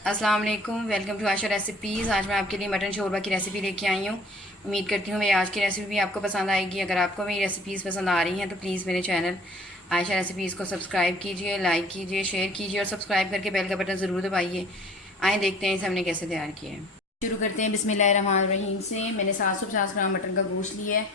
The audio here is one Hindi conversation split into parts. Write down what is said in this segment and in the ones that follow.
अस्सलाम वालेकुम, वेलकम टू आशा रेसिपीज़। आज मैं आपके लिए मटन शोरबा की रेसिपी लेके आई हूँ। उम्मीद करती हूँ मेरी आज की रेसिपी भी आपको पसंद आएगी। अगर आपको मेरी रेसिपीज़ पसंद आ रही हैं तो प्लीज़ मेरे चैनल आयशा रेसिपीज़ को सब्सक्राइब कीजिए, लाइक कीजिए, शेयर कीजिए और सब्सक्राइब करके बेल का बटन ज़रूर दबाइए। आए देखते हैं इसे हमने कैसे तैयार किया है। शुरू करते हैं बिस्मिल्लाहिर्रहमानिर्रहीम से। मैंने 750 ग्राम मटन का गोश्त लिया है।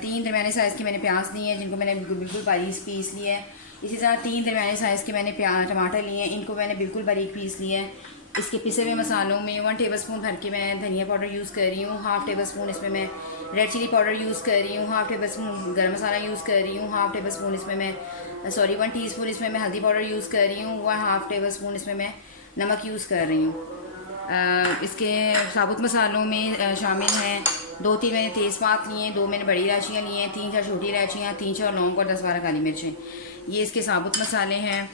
3 दरमियाने साइज़ के मैंने प्याज लिए हैं जिनको मैंने बिल्कुल बारीक पीस लिया है। इसी तरह 3 दरमियाने साइज़ के मैंने टमाटर लिए हैं, इनको मैंने बिल्कुल बारीक पीस लिया है। इसके पिसे हुए मसालों में 1 टेबल स्पून भर के मैं धनिया पाउडर यूज़ कर रही हूँ। हाफ़ टेबल स्पून इसमें मैं रेड चिली पाउडर यूज़ कर रही हूँ। हाफ़ टेबल स्पून गर्म मसाला यूज़ कर रही हूँ। हाफ़ टेबल स्पून इसमें मैं 1 टीस्पून इसमें मैं हल्दी पाउडर यूज़ कर रही हूँ। हाफ़ टेबल स्पून इसमें मैं नमक यूज़ कर रही हूँ। इसके साबुत मसालों में शामिल हैं 2-3 मैंने तेज़पात लिए हैं, 2 मैंने बड़ी इलायचियाँ ली हैं, 3-4 छोटी इलायचियाँ, 3-4 लौंग और 10-12 काली मिर्चें। ये इसके साबुत मसाले हैं।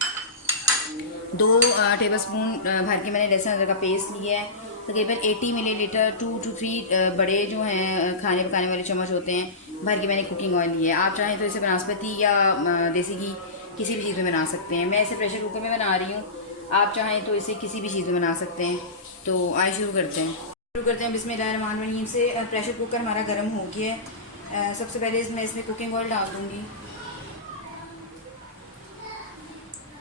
2 टेबल स्पून भर के मैंने लहसुन अदरक का पेस्ट लिया है। तकरीबन 80 मिलीलीटर 2 to 3 बड़े जो हैं खाने पकाने वाले चम्मच होते हैं भर के मैंने कुकिंग ऑयल लिया है। आप चाहें तो इसे बनास्पति या देसी घी किसी भी चीज़ में बना सकते हैं। मैं इसे प्रेशर कुकर में बना रही हूँ, आप चाहें तो इसे किसी भी चीज़ में बना सकते हैं। तो आइए शुरू करते हैं बिस्मिल्लाहिर्रहमानिर्रहीम से। प्रेशर कुकर हमारा गर्म हो गया है। सबसे पहले मैं इसमें कुकिंग ऑयल डाल दूँगी,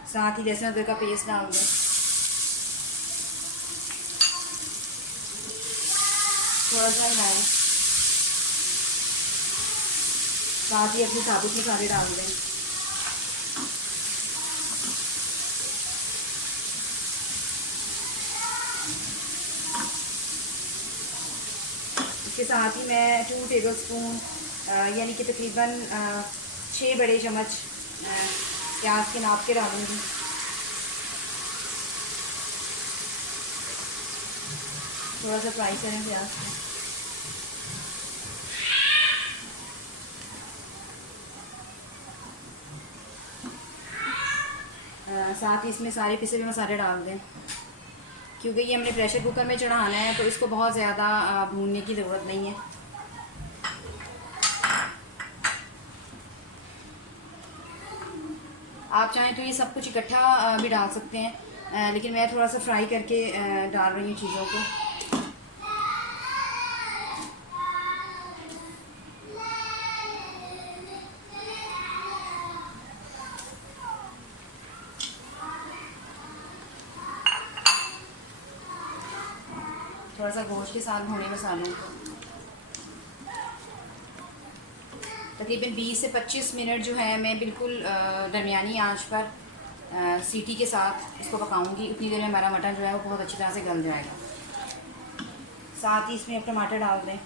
साथ ही लहसुन अदरक का पेस्ट डाल दें। थोड़ा सा हिलाएं, साथ ही अपने साबुत मसाले डाल दें। इसके साथ ही मैं 2 टेबल स्पून यानी कि तकरीबन 6 बड़े चम्मच प्याज के नाप के डालूँगी। थोड़ा सा फ्राई करें प्याज को। साथ ही इसमें सारे पिसे हुए मसाले डाल दें, क्योंकि ये हमने प्रेशर कुकर में चढ़ाना है तो इसको बहुत ज़्यादा भूनने की ज़रूरत नहीं है। आप चाहें तो ये सब कुछ इकट्ठा भी डाल सकते हैं, लेकिन मैं थोड़ा सा फ्राई करके डाल रही हूँ चीज़ों को। थोड़ा सा गोश्त के साथ भुने मसालों को तकरीबन 20 से 25 मिनट जो है मैं बिल्कुल दरमियानी आंच पर सीटी के साथ इसको पकाऊंगी। उतनी देर में हमारा मटन जो है वो बहुत अच्छी तरह से गल जाएगा। साथ ही इसमें अब टमाटर डाल दें।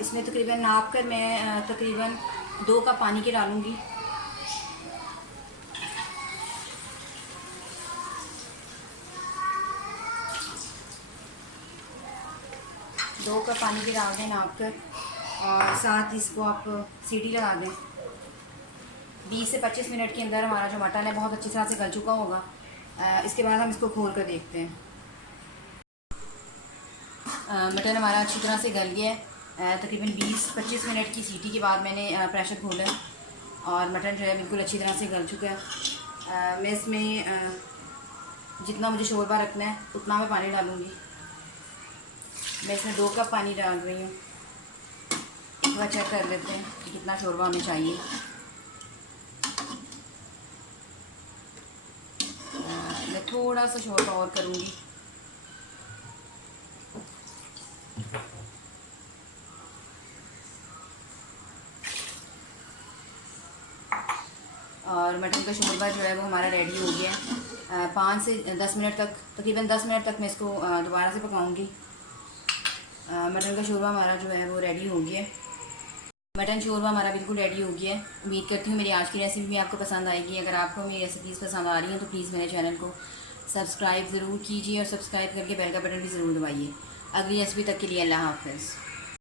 इसमें तकरीबन नाप कर मैं तकरीबन 2 कप पानी के डालूँगी। दो कप पानी के डाल दें नाप कर, और साथ ही इसको आप सीटी लगा दें। 20 से 25 मिनट के अंदर हमारा जो मटन है बहुत अच्छी तरह से गल चुका होगा। इसके बाद हम इसको खोल कर देखते हैं। मटन हमारा अच्छी तरह से गल गया है। तकरीबन 20-25 मिनट की सीटी के बाद मैंने प्रेशर खोला है और मटन जो है बिल्कुल अच्छी तरह से गल चुका है। मैं इसमें जितना मुझे शोरबा रखना है उतना मैं पानी डालूँगी। मैं इसमें 2 कप पानी डाल रही हूँ। एक बार चेक कर लेते हैं कि कितना शोरबा हमें चाहिए। मैं थोड़ा सा शोरबा और करूँगी। और मटन का शोरबा जो है वो हमारा रेडी हो गया है। 5 से 10 मिनट तक, तकरीबन 10 मिनट तक मैं इसको दोबारा से पकाऊँगी। मटन का शोरबा हमारा जो है वो रेडी हो गया है। मटन शोरबा हमारा बिल्कुल रेडी हो गया है। उम्मीद करती हूँ मेरी आज की रेसिपी भी आपको पसंद आएगी। अगर आपको मेरी रेसिपीज़ पसंद आ रही हैं तो प्लीज़ मेरे चैनल को सब्सक्राइब ज़रूर कीजिए और सब्सक्राइब करके बेल का बटन भी ज़रूर दबाइए। अगली रेसिपी तक के लिए अल्लाह हाफ़िज़।